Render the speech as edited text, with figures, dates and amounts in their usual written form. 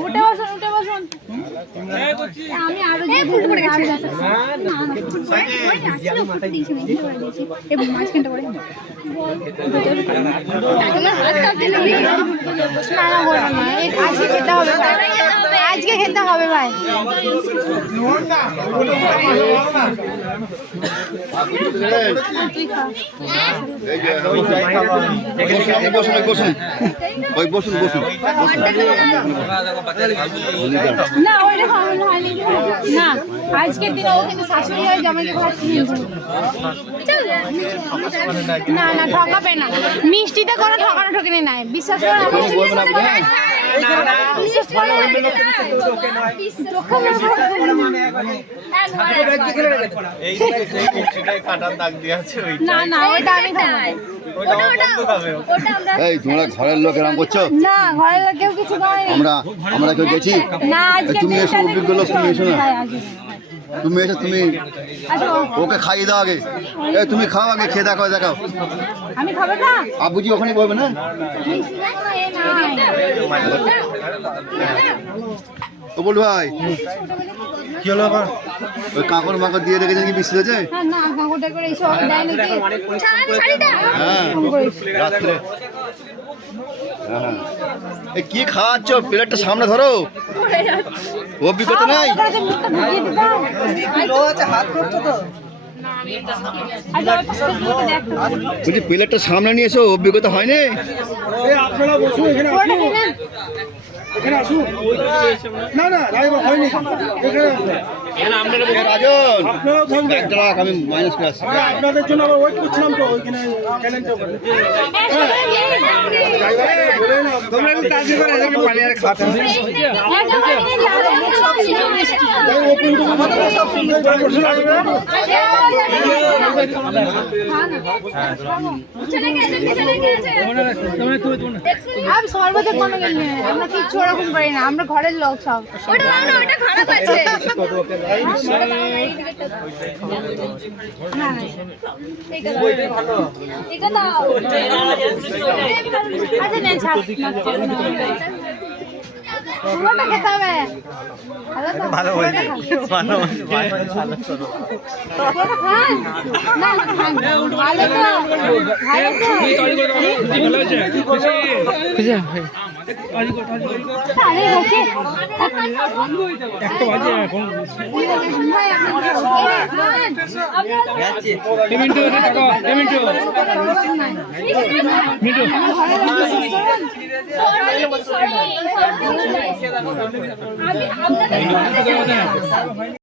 উঠে বসুন উঠে বসুন আমি আরো পড়ে গেছে মাঝখানটা করে আজকে খেতে হবে আজকে খেতে হবে ভাই না ওইটা খাওয়ানো হয়নি না আজকের দিনে ও কিন্তু শাশুড়ি হয়ে জামাইকে ভাত কিনে না না ঠকাবে না মিষ্টিতে কোনো ঠকানো ঠকিনি নাই বিশ্বাস করো না না ওইটা আমি এই তোমরা ঘরের লোক এরকম করছো না ঘরের লোক কেউ কিছু আমরা কেউ গেছি না তুমি এসো অভিজ্ঞ লোক তুমি এসো না তুমি এসো তুমি ওকে খাইয়ে দাও আগে এই তুমি খাও আগে খেয়ে দেখাও দেখাও আমি খাবো না আবুজি ওখানে বলবে না ও বল ভাই কি হলো আবার ওই কাঁকড় মাকড় দিয়ে রেখেছেন কি বৃষ্টি হয়েছে না কাঁকড়টা করে এই সব দেয় নাকি হ্যাঁ রাত্রে হ্যাঁ কি খাচ্ছ প্লেটটা সামনে ধরো অভিজ্ঞতা নাই বলছি প্লেটটা সামনে নিয়ে এসো অভিজ্ঞতা হয়নি এখানে আসুন না না রাজবাবু হয়নি রাজন আমি মাইনাস করে আসছি আপনাদের জন্য আবার ওয়েট করছিলাম তো ওইখানে ক্যালেন্ডার তোমরা একটু তাড়াতাড়ি করে এদেরকে পানি আর খাতে হবে ওপেন তো সব আমি সর্বদা কোনো গেলে আমরা কিচ্ছু ওরকম করি না আমরা ঘরের লোক সব ওটা না ওটা খারাপ আছে এটা দাও আচ্ছা নে ছাড় পুরোটা খেতে হবে ভালো হয়েছে ভালো ভালো তো